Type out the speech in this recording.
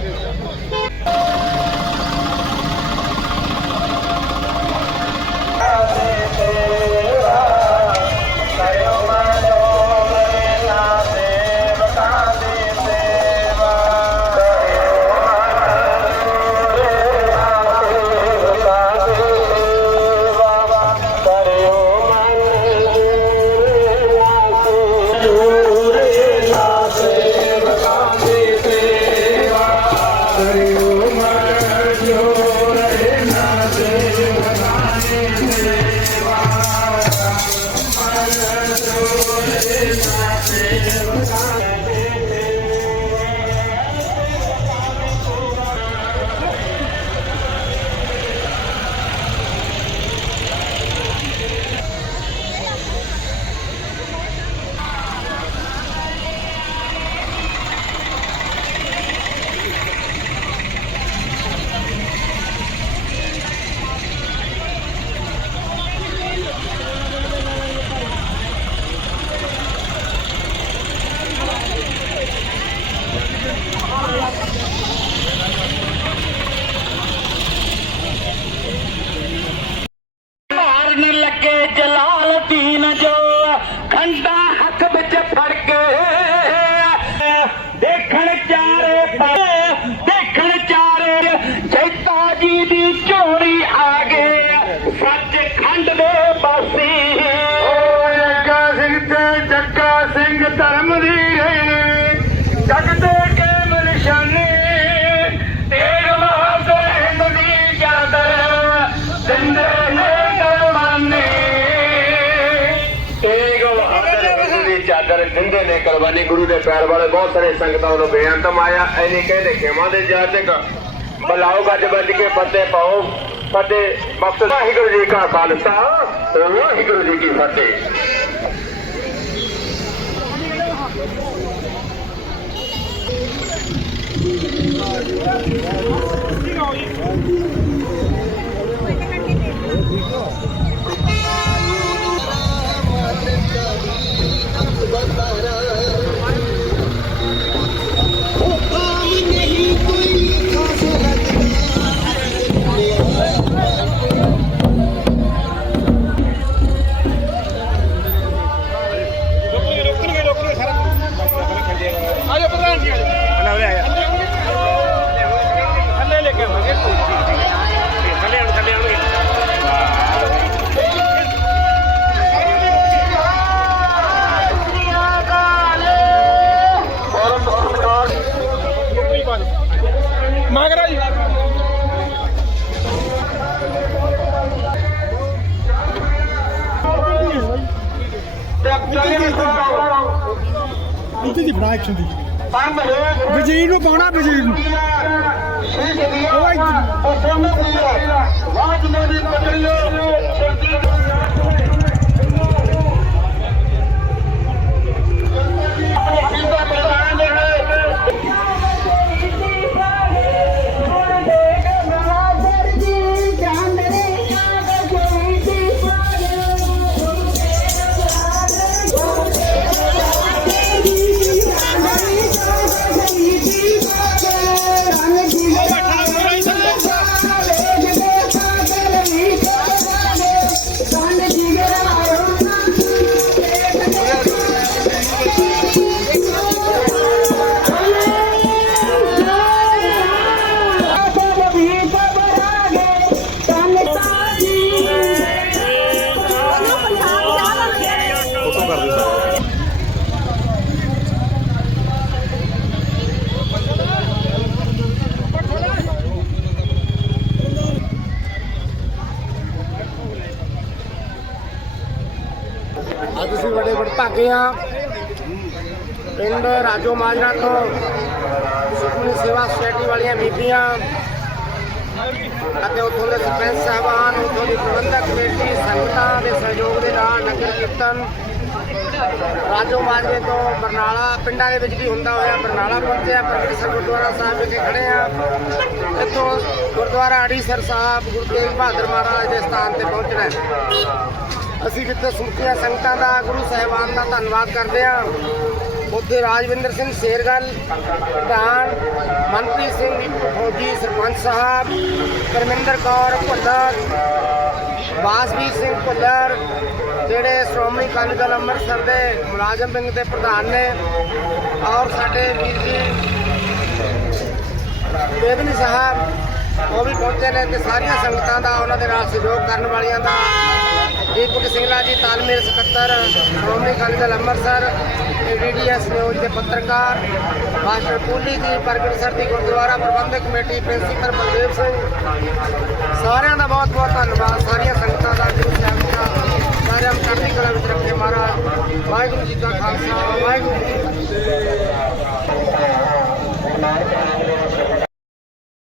Yeah. Jagga ਧਰਮ ਦੀ ਜਗ ਦੇ ਕੇ ਨਿਸ਼ਾਨੇ ਤੇਗ ਬਹਾਦਰ ਹਿੰਦ ਦੀ ਚਾਦਰ, ਜ਼ਿੰਦੇ ਨੇ ਕੁਰਬਾਨੀ। ਤੇਗ ਬਹਾਦਰ ਹਿੰਦ ਦੀ ਚਾਦਰ, ਜ਼ਿੰਦੇ ਨੇ ਕੁਰਬਾਨੀ। ਗੁਰੂ ਦੇ ਪੈਰ ਵਾਲੇ ਬਹੁਤ ਸਾਰੇ ਸੰਗਤਾਂ ਨੂੰ ਬੇਅੰਤ ਮਾਇਆ ਐਨੇ ਕਹਿੰਦੇ ਖੇਮਾਂ ਦੇ ਜਾਤਕ, ਬਲਾਓ, ਗੱਜ ਵੱਜ ਕੇ ਫਤਿਹ ਪਾਓ। ਫਤਿਹ ਬਖਸ਼ ਵਾਹਿਗੁਰੂ ਜੀ ਕਾ ਖਾਲਸਾ, ਵਾਹਿਗੁਰੂ ਜੀ ਕੀ ਫਤਿਹ। Thank you. ਉੱਤੇ ਦੀ ਬਣਾ ਐਕਸ਼ਨ ਦੀ। ਵਜ਼ੀਰ ਨੂੰ ਪਾਉਣਾ ਵਜ਼ੀਰ ਨੂੰ। ਅੱਜ ਅਸੀਂ ਬੜੇ ਪਿੰਡ ਰਾਜੋ ਮਾਜਰਾ ਤੋਂ ਸੁਖਮਨੀ ਸੇਵਾ ਸੁਸਾਇਟੀ ਵਾਲੀਆਂ ਬੀਬੀਆਂ ਅਤੇ ਉੱਥੋਂ ਦੇ ਸਰਪੰਚ ਸਾਹਿਬਾਨ, ਉੱਥੋਂ ਦੀ ਪ੍ਰਬੰਧਕ ਕਮੇਟੀ, ਸੰਗਤਾਂ ਦੇ ਸਹਿਯੋਗ ਦੇ ਨਾਲ ਨਗਰ ਕੀਰਤਨ ਰਾਜੋ ਮਾਜਰੇ ਤੋਂ ਬਰਨਾਲਾ, ਪਿੰਡਾਂ ਦੇ ਵਿੱਚ ਵੀ ਹੁੰਦਾ ਹੋਇਆ, ਬਰਨਾਲਾ ਪਹੁੰਚਿਆ ਪ੍ਰੋਫੈਸਰ ਗੁਰਦੁਆਰਾ ਸਾਹਿਬ ਵਿਖੇ ਖੜੇ ਆ ਇੱਥੋਂ ਗੁਰਦੁਆਰਾ ਅੜੀਸਰ ਸਾਹਿਬ ਗੁਰੂ ਤੇਗ ਬਹਾਦਰ ਮਹਾਰਾਜ ਦੇ ਸਥਾਨ ਤੇ ਪਹੁੰਚਣਾ ਹੈ। ਅਸੀਂ ਜਿੱਥੇ ਸੁਰਤੀਆਂ ਸੰਗਤਾਂ ਦਾ, ਗੁਰੂ ਸਾਹਿਬਾਨ ਦਾ ਧੰਨਵਾਦ ਕਰਦੇ ਹਾਂ। ਉੱਥੇ ਰਾਜਵਿੰਦਰ ਸਿੰਘ ਸ਼ੇਰਗਲ, ਪ੍ਰਧਾਨ ਮਨਪ੍ਰੀਤ ਸਿੰਘ ਫੌਜੀ, ਸਰਪੰਚ ਸਾਹਿਬ, ਪਰਮਿੰਦਰ ਕੌਰ ਭੁੱਲਰ ਬਾਸਵੀਰ ਸਿੰਘ ਭੁੱਲਰ, ਜਿਹੜੇ ਸ਼੍ਰੋਮਣੀ ਅਕਾਲੀ ਦਲ ਅੰਮ੍ਰਿਤਸਰ ਦੇ ਮੁਲਾਜ਼ਮ ਵਿੰਗ ਦੇ ਪ੍ਰਧਾਨ ਨੇ ਔਰ ਸਾਡੇ ਵੀਰ ਜੀ ਬੇਦਨੀ ਸਾਹਿਬ, ਉਹ ਵੀ ਪਹੁੰਚੇ ਨੇ ਤੇ ਸਾਰੀਆਂ ਸੰਗਤਾਂ ਦਾ ਉਹਨਾਂ ਦੇ ਨਾਲ ਸਹਿਯੋਗ ਕਰਨ ਵਾਲਿਆਂ ਦਾ ਦੀਪਕ ਸਿੰਘਲਾ ਜੀ, ਤਾਲਮੇਲ ਸਕੱਤਰ, Shiromani Akali Dal Amritsar D D S news ਦੇ ਪੱਤਰਕਾਰ, ਮਾਸਟਰ ਪੂਲੀ ਜੀ ਪ੍ਰਗਟਸਰ ਦੀ ਗੁਰਦੁਆਰਾ ਪ੍ਰਬੰਧਕ ਕਮੇਟੀ, ਪ੍ਰਿੰਸੀਪਲ ਬਲਦੇਵ ਸਿੰਘ। ਸਾਰਿਆਂ ਦਾ ਬਹੁਤ ਬਹੁਤ ਧੰਨਵਾਦ, ਸਾਰੀਆਂ ਸੰਗਤਾਂ